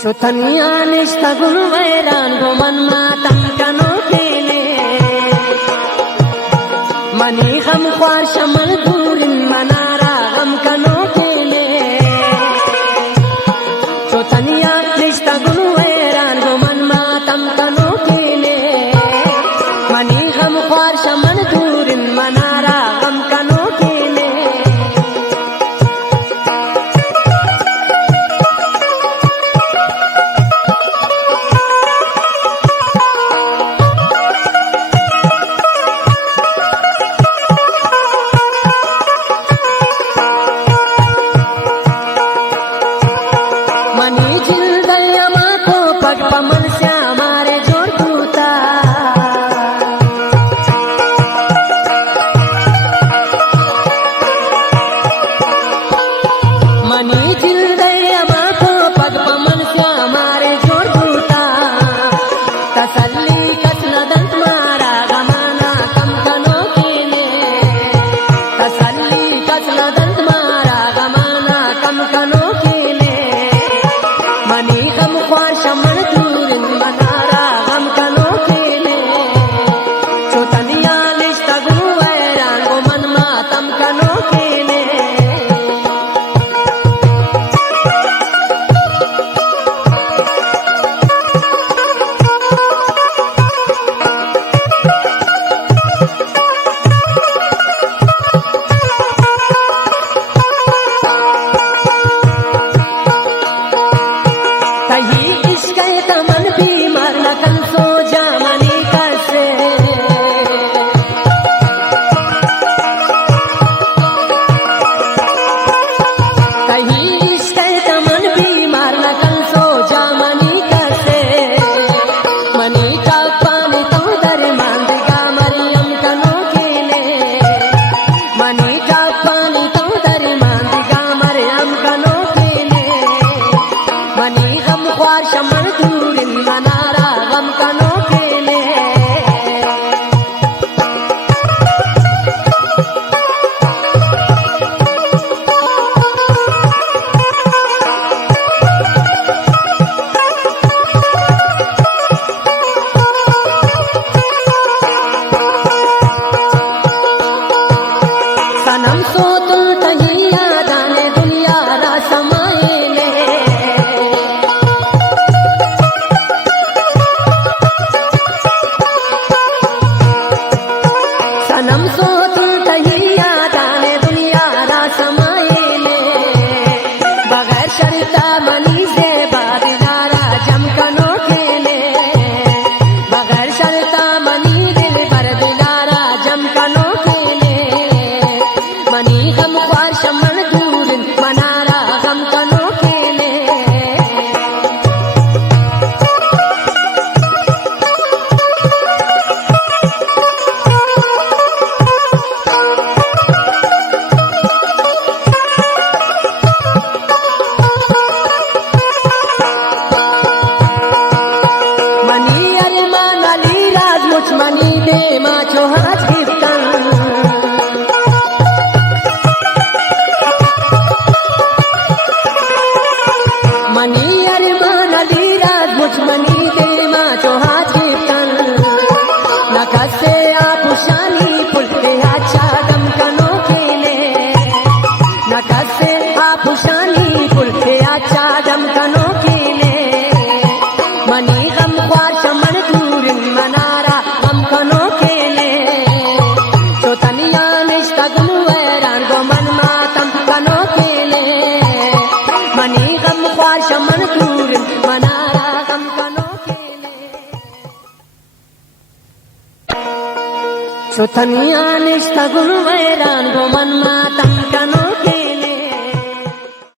Chutaniya nishta gunu vairan go man matam kano kele mani gham khwar shamal durin manara gham kano kele Chutaniya nishta gunu vairan go man matam kano kele mani gham khwar shamal durin manara gham kano kele money जिल दया माँ को पग पमन से हमारे जोर टूटा money जिल दया माँ को पग पमन से हमारे जोर टूटा तसल्ली कसना दंत मारा गमाना कम कनो कीने तसल्ली कसना दंत मारा गमाना कम कनो कीने money gham khwar shamal durin manara gham kano kele Chutaniya nishta gunu vairan go man matam kano kele tahi ishq hai taman बीमार लगन सो जामनी कैसे tahi ishq hai taman बीमार लगन सो जामनी कैसे मनी का पानी तो दर मांगेगा मरियम कनो केले मनी का पानी तो दर मांगेगा मरियम कनो केले money gham khwar shamal durin manara gham kano kele sanam sotul tahiya dane duniya ra samaile सनम सोतुल तहिया दाने दुनिया रा समाएले बगैर शर्ता मनी से बादिलारा जम कनो खेले बगैर शर्ता मनी दिल पर दिलारा जम कनो खेले money gham khwar shamal durin manara gham kano खेले मनी अरमान अली राज मुझ मनी दे माँ चौहाज कीर्तन मनी अरमान अली राज मुझ मनी दे माँ चौहाज कीर्तन नका से आप शानी पुलते अच्छा गम कनो खेले नका से आप शानी पुलते अच्छा गम कनो खेले money gham khwar shamal durin manara gham kano kele Chutaniya nishta gunu vairan go man matam kano kele mani gham khwar shamal durin manara gham kano kele Chutaniya nishta gunu vairan go man